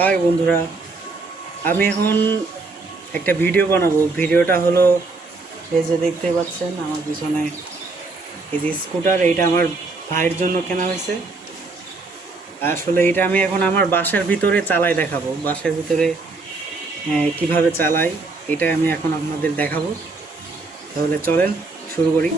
High বন্ধুরা, আমি এখন একটা ভিডিও বানাবো। ভিডিওটা হলো এই যে দেখতে পাচ্ছেন আমার পিছনে এই যে স্কুটার, এইটা আমার ভাইয়ের জন্য কেনা হয়েছে। আসলে এটা আমি এখন আমার বাসার ভিতরে চালাই দেখাবো। বাসার ভিতরে কিভাবে চালাই এটা আমি এখন আপনাদের দেখাবো। তাহলে চলেন শুরু করি।